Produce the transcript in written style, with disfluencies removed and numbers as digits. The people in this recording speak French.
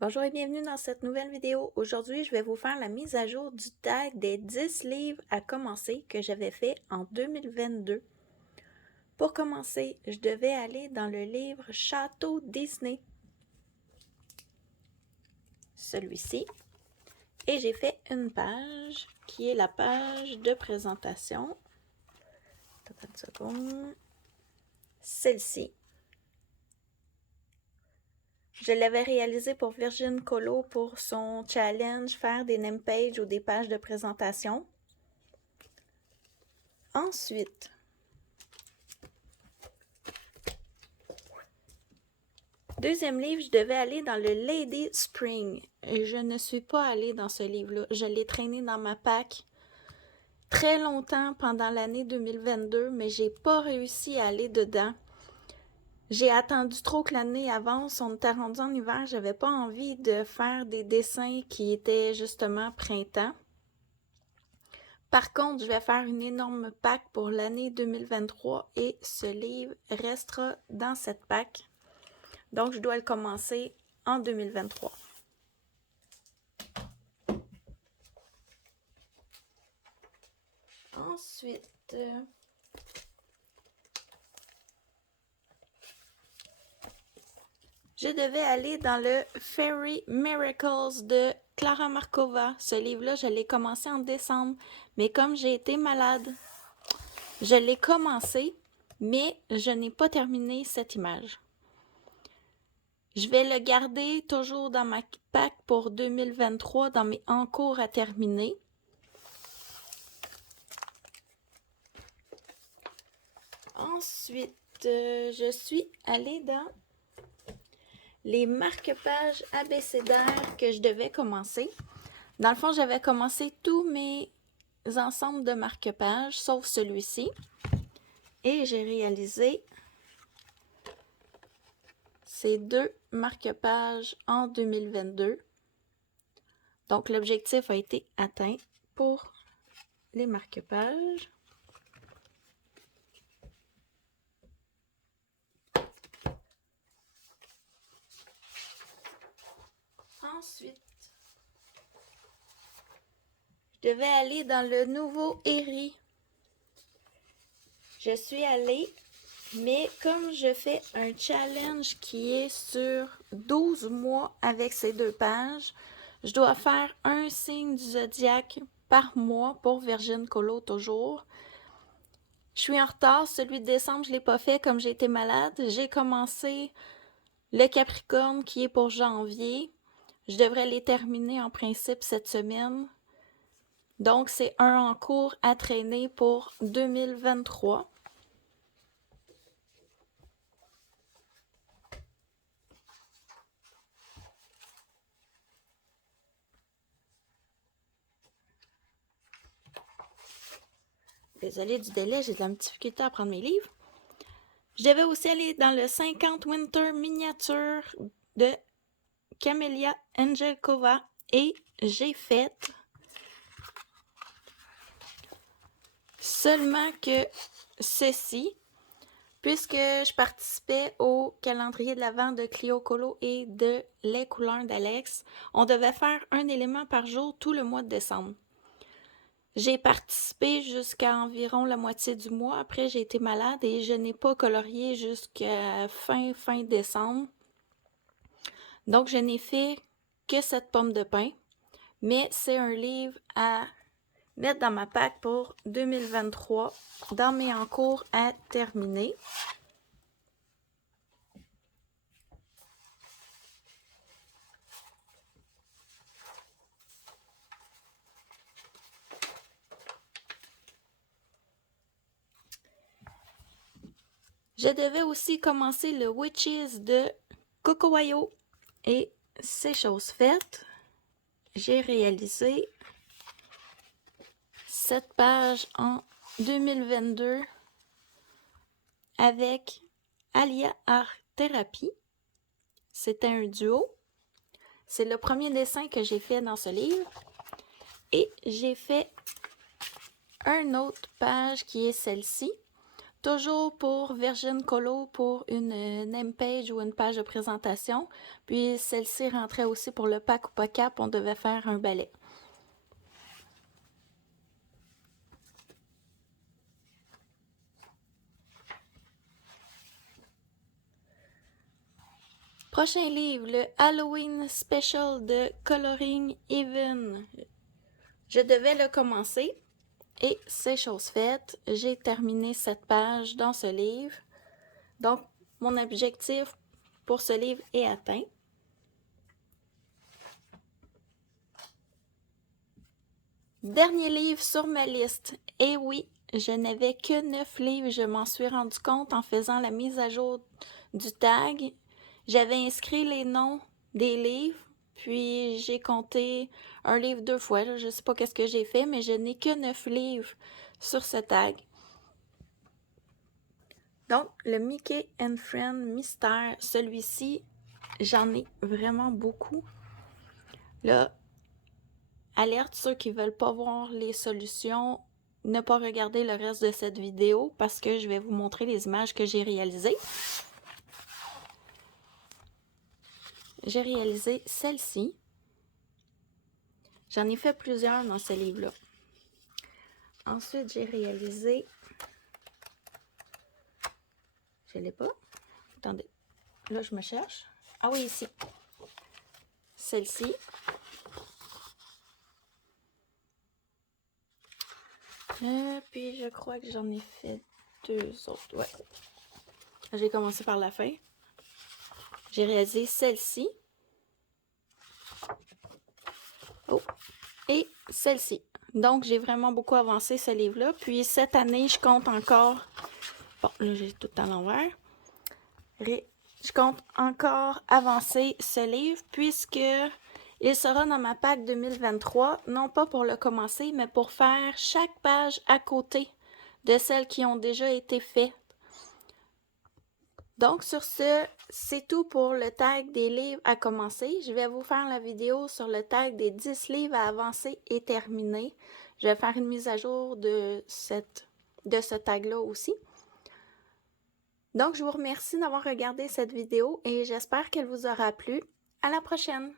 Bonjour et bienvenue dans cette nouvelle vidéo. Aujourd'hui, je vais vous faire la mise à jour du tag des 10 livres à commencer que j'avais fait en 2022. Pour commencer, je devais aller dans le livre Château Disney, celui-ci, et j'ai fait une page qui est la page de présentation. Attends une seconde. Celle-ci. Je l'avais réalisé pour Virgin Colo pour son challenge faire des name pages ou des pages de présentation. Ensuite, deuxième livre, je devais aller dans le Lady Spring. Et je ne suis pas allée dans ce livre-là. Je l'ai traîné dans ma pack très longtemps pendant l'année 2022, mais j'ai pas réussi à aller dedans. J'ai attendu trop que l'année avance. On était rendu en hiver. J'avais pas envie de faire des dessins qui étaient justement printemps. Par contre, je vais faire une énorme pack pour l'année 2023 et ce livre restera dans cette pack. Donc, je dois le commencer en 2023. Ensuite, je devais aller dans le Fairy Miracles de Clara Markova. Ce livre-là, je l'ai commencé en décembre, mais comme j'ai été malade, je l'ai commencé, mais je n'ai pas terminé cette image. Je vais le garder toujours dans ma pack pour 2023, dans mes en cours à terminer. Ensuite, je suis allée dans les marque-pages abécédaires que je devais commencer. Dans le fond, j'avais commencé tous mes ensembles de marque-pages, sauf celui-ci. Et j'ai réalisé ces deux marque-pages en 2022. Donc, l'objectif a été atteint pour les marque-pages. Ensuite, je devais aller dans le nouveau Eri. Je suis allée, mais comme je fais un challenge qui est sur 12 mois avec ces deux pages, je dois faire un signe du zodiaque par mois pour Virgin Colo toujours. Je suis en retard, celui de décembre, je ne l'ai pas fait comme j'ai été malade. J'ai commencé le Capricorne qui est pour janvier. Je devrais les terminer en principe cette semaine. Donc, c'est un en cours à traîner pour 2023. Désolée du délai, j'ai de la difficulté à prendre mes livres. Je devais aussi aller dans le 50 Winter Miniature de Camélia Angelkova et j'ai fait seulement que ceci, puisque je participais au calendrier de l'Avent de Clio Colo et de Les Couleurs d'Alex. On devait faire un élément par jour tout le mois de décembre. J'ai participé jusqu'à environ la moitié du mois. Après, j'ai été malade et je n'ai pas colorié jusqu'à fin décembre. Donc, je n'ai fait que cette pomme de pin. Mais c'est un livre à mettre dans ma pack pour 2023, dans mes en cours à terminer. Je devais aussi commencer le Witches de Cocowayo et c'est chose faite. J'ai réalisé cette page en 2022 avec Alia Art Therapy. C'était un duo. C'est le premier dessin que j'ai fait dans ce livre. Et j'ai fait une autre page qui est celle-ci. toujours pour Virgin Colo pour une name page ou une page de présentation. Puis celle-ci rentrait aussi pour le pack ou pas cap, on devait faire un balai. Prochain livre, le Halloween Special de Coloring Even. Je devais le commencer et c'est chose faite. J'ai terminé cette page dans ce livre. Donc, mon objectif pour ce livre est atteint. Dernier livre sur ma liste. Et oui, je n'avais que 9 livres. Je m'en suis rendu compte en faisant la mise à jour du tag. J'avais inscrit les noms des livres, puis j'ai compté un livre 2 fois. Je ne sais pas qu'est-ce que j'ai fait, mais je n'ai que 9 livres sur ce tag. Donc, le Mickey and Friends Mystère, celui-ci, j'en ai vraiment beaucoup. Là, alerte ceux qui ne veulent pas voir les solutions, ne pas regarder le reste de cette vidéo parce que je vais vous montrer les images que j'ai réalisées. J'ai réalisé celle-ci. J'en ai fait plusieurs dans ce livre-là. Ensuite, j'ai réalisé... Je ne l'ai pas. Attendez. Là, je me cherche. Ah oui, ici. Celle-ci. Puis, je crois que j'en ai fait 2 autres. Ouais. J'ai commencé par la fin. J'ai réalisé celle-ci. Oh. Et celle-ci. Donc, j'ai vraiment beaucoup avancé ce livre-là. Puis, cette année, je compte encore... Bon, là, j'ai tout à l'envers. Je compte encore avancer ce livre puisque il sera dans ma pack 2023, non pas pour le commencer, mais pour faire chaque page à côté de celles qui ont déjà été faites. Donc, sur ce, c'est tout pour le tag des livres à commencer. Je vais vous faire la vidéo sur le tag des 10 livres à avancer et terminer. Je vais faire une mise à jour de ce tag-là aussi. Donc, je vous remercie d'avoir regardé cette vidéo et j'espère qu'elle vous aura plu. À la prochaine!